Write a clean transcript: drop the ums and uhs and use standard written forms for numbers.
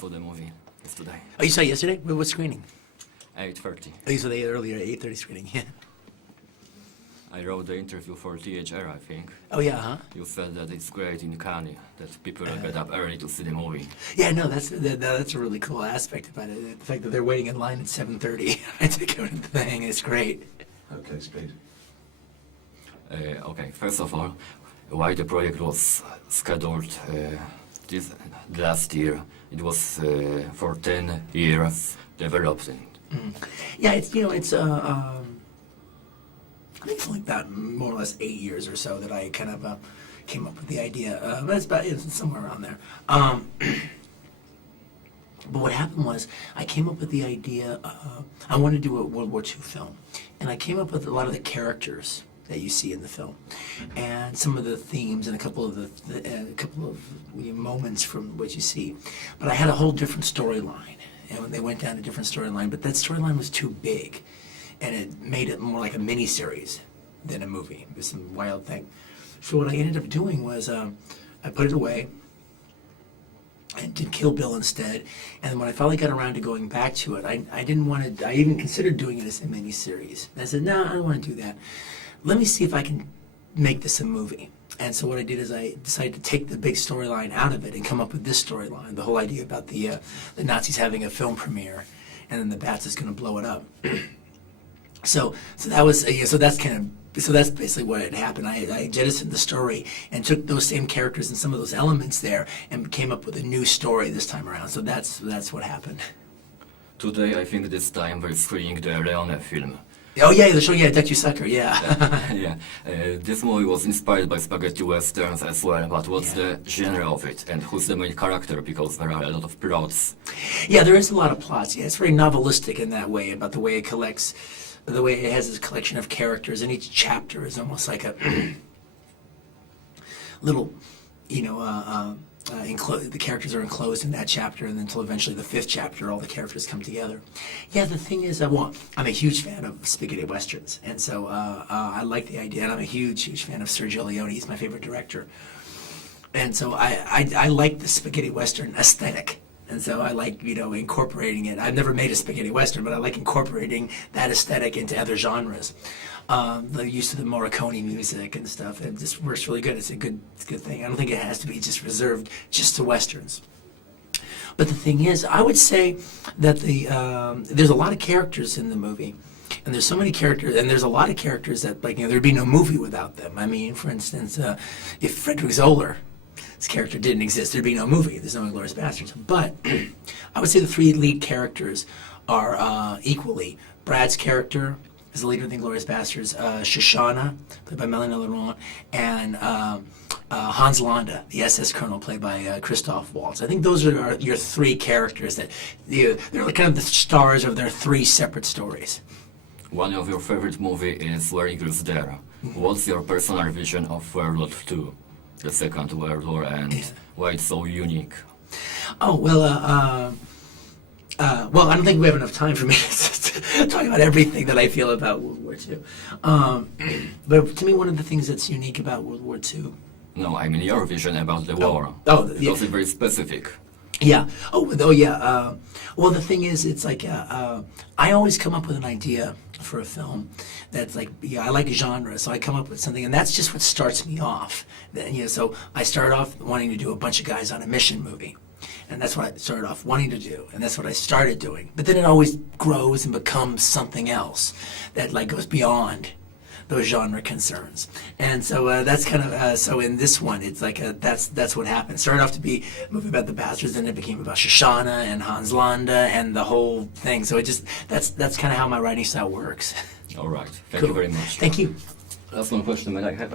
for the movie yesterday. Oh, you saw it yesterday? What screening? 8:30. Oh, you saw the earlier 8:30 screening. Yeah. I wrote the interview for THR, I think. Oh yeah, huh? You said that it's great in Cannes, that people get up early to see the movie. Yeah, no, that's a really cool aspect about it. The fact that they're waiting in line at 7:30 to go to the thing is great. Okay, Speed. Okay, first of all, why the project was scheduled this last year? It was for 10 years developing. Yeah, it's I think it's like about more or less 8 years or so that I kind of came up with the idea. But it's somewhere around there. But what happened was I came up with the idea. I wanted to do a World War II film, and I came up with a lot of the characters that you see in the film, and some of the themes, and a couple of moments from what you see. But I had a whole different storyline, and when they went down a different storyline, but that storyline was too big, and it made it more like a mini-series than a movie. It was some wild thing. So what I ended up doing was I put it away. I did Kill Bill instead, and when I finally got around to going back to it, I didn't want to. I even considered doing it as a mini-series. And I said, no, I don't want to do that. Let me see if I can make this a movie. And so what I did is I decided to take the big storyline out of it and come up with this storyline. The whole idea about the Nazis having a film premiere, and then the bats is going to blow it up. So that was so that's basically what had happened. I jettisoned the story and took those same characters and some of those elements there and came up with a new story this time around. So that's what happened. Today, I think this time we're screening the Leone film. Oh yeah, the show, yeah, Deck You Sucker, yeah. Yeah, this movie was inspired by spaghetti westerns as well, but what's the genre of it, and who's the main character, because there are a lot of plots. Yeah, there is a lot of plots, yeah. It's very novelistic in that way, about the way it collects, the way it has this collection of characters, and each chapter is almost like a little, the characters are enclosed in that chapter, and until eventually the 5th chapter, all the characters come together. Yeah, the thing is, I'm a huge fan of spaghetti westerns, and so I like the idea, and I'm a huge fan of Sergio Leone. He's my favorite director, and so I like the spaghetti western aesthetic, and so I like incorporating it. I've never made a spaghetti western, but I like incorporating that aesthetic into other genres. The use of the Morricone music and stuff, it just works really good. It's a good thing. I don't think it has to be just reserved just to westerns. But the thing is, I would say that there's a lot of characters in the movie, and there's so many characters, and there's a lot of characters that there'd be no movie without them. I mean, for instance, if Frederick Zoller's character didn't exist, there'd be no movie. There's no Inglourious Basterds. But I would say the 3 lead characters are equally Brad's character is the leader of the Inglourious Basterds, Shoshana, played by Melanie Laurent, and Hans Landa, the SS Colonel, played by Christoph Waltz. I think those are your 3 characters that they're kind of the stars of their 3 separate stories. One of your favorite movie is Where Eagles Dare. What's your personal vision of World War II, the Second World War, and why it's so unique? Oh, well, I don't think we have enough time for me to talk about everything that I feel about World War II. But to me, one of the things that's unique about World War II... No, I mean your vision about the war. Because it's very specific. Yeah. Yeah. Well, the thing is, it's like I always come up with an idea for a film that's like, I like genre, so I come up with something, and that's just what starts me off. Then, so I start off wanting to do a bunch of guys on a mission movie. And that's what I started off wanting to do, and that's what I started doing. But then it always grows and becomes something else that goes beyond those genre concerns. And so that's kind of so in this one, it's like that's what happened. It started off to be a movie about the bastards, then it became about Shoshana and Hans Landa and the whole thing. So that's kind of how my writing style works. All right. Thank you very much. Thank you. Last one question that I have.